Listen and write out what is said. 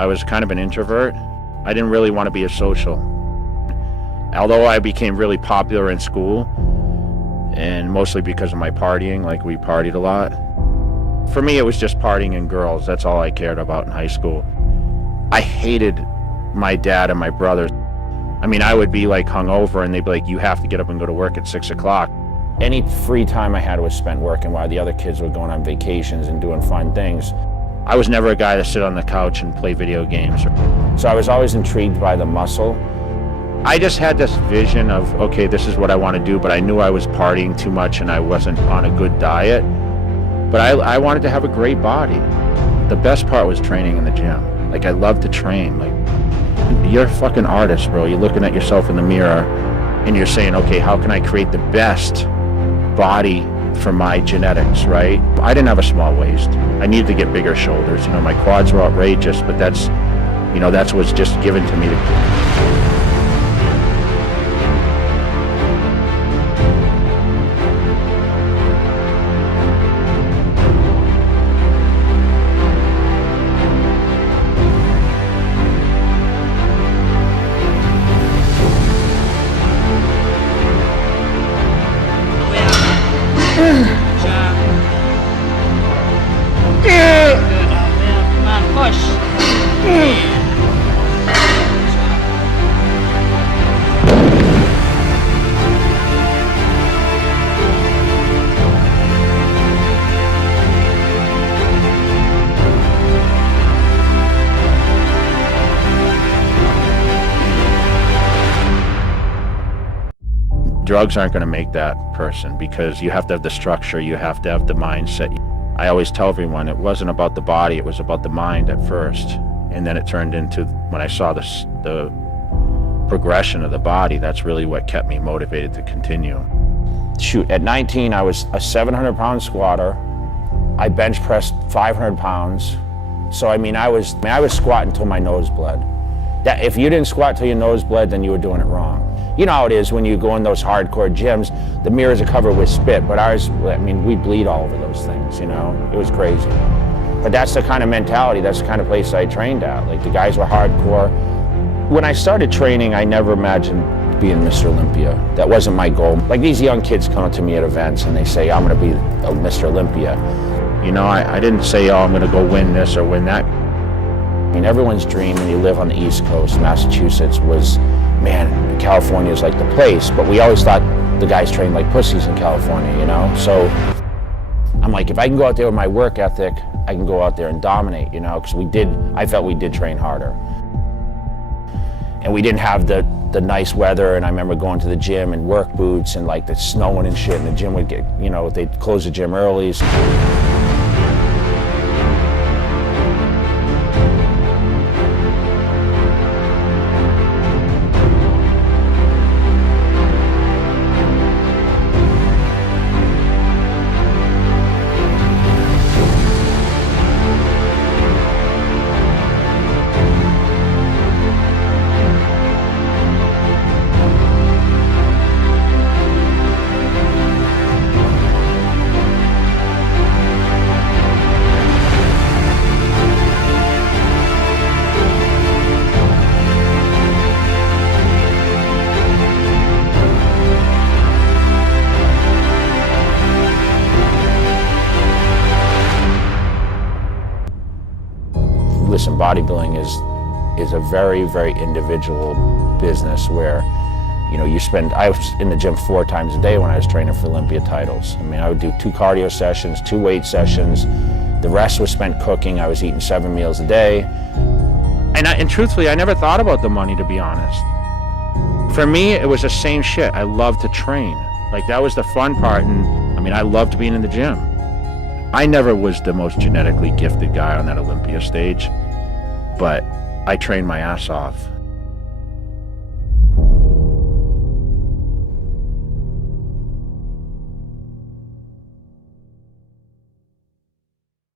I was kind of an introvert. I didn't really want to be a social. Although I became really popular in school, and mostly because of my partying, like we partied a lot. For me, it was just partying and girls. That's all I cared about in high school. I hated my dad and my brothers. I mean, I would be like hungover and they'd be like, you have to get up and go to work at 6 o'clock. Any free time I had was spent working while the other kids were going on vacations and doing fun things. I was never a guy to sit on the couch and play video games. So I was always intrigued by the muscle. I just had this vision of, okay, this is what I want to do, but I knew I was partying too much and I wasn't on a good diet. But I wanted to have a great body. The best part was training in the gym. Like, I love to train. Like, you're a fucking artist, bro. You're looking at yourself in the mirror and you're saying, okay, how can I create the best body for my genetics, right? I didn't have a small waist. I needed to get bigger shoulders. You know, my quads were outrageous, but that's what's just given to me. Drugs aren't going to make that person, because you have to have the structure, you have to have the mindset. I always tell everyone it wasn't about the body, it was about the mind at first. And then it turned into, when I saw the progression of the body, that's really what kept me motivated to continue. Shoot, at 19, I was a 700-pound squatter. I bench pressed 500 pounds. So I was squatting until my nose bled. That, if you didn't squat till your nose bled, then you were doing it wrong. You know how it is when you go in those hardcore gyms, the mirrors are covered with spit, but ours, we bleed all over those things, you know? It was crazy. But that's the kind of mentality, that's the kind of place I trained at. Like, the guys were hardcore. When I started training, I never imagined being Mr. Olympia. That wasn't my goal. Like, these young kids come up to me at events and they say, I'm gonna be a Mr. Olympia. You know, I didn't say, oh, I'm gonna go win this or win that. I mean, everyone's dream when you live on the East Coast, Massachusetts, was, man, California is like the place, but we always thought the guys trained like pussies in California, you know? So I'm like, if I can go out there with my work ethic, I can go out there and dominate, you know? Because I felt we did train harder. And we didn't have the nice weather, and I remember going to the gym in work boots and like the snowing and shit, and the gym would get, you know, they'd close the gym early. Listen, bodybuilding is a very, very individual business where, you know, I was in the gym 4 times a day when I was training for Olympia titles. I mean, I would do 2 cardio sessions, 2 weight sessions. The rest was spent cooking. I was eating 7 meals a day. And truthfully, I never thought about the money, to be honest. For me, it was the same shit. I loved to train. Like, that was the fun part, and I mean, I loved being in the gym. I never was the most genetically gifted guy on that Olympia stage, but I trained my ass off.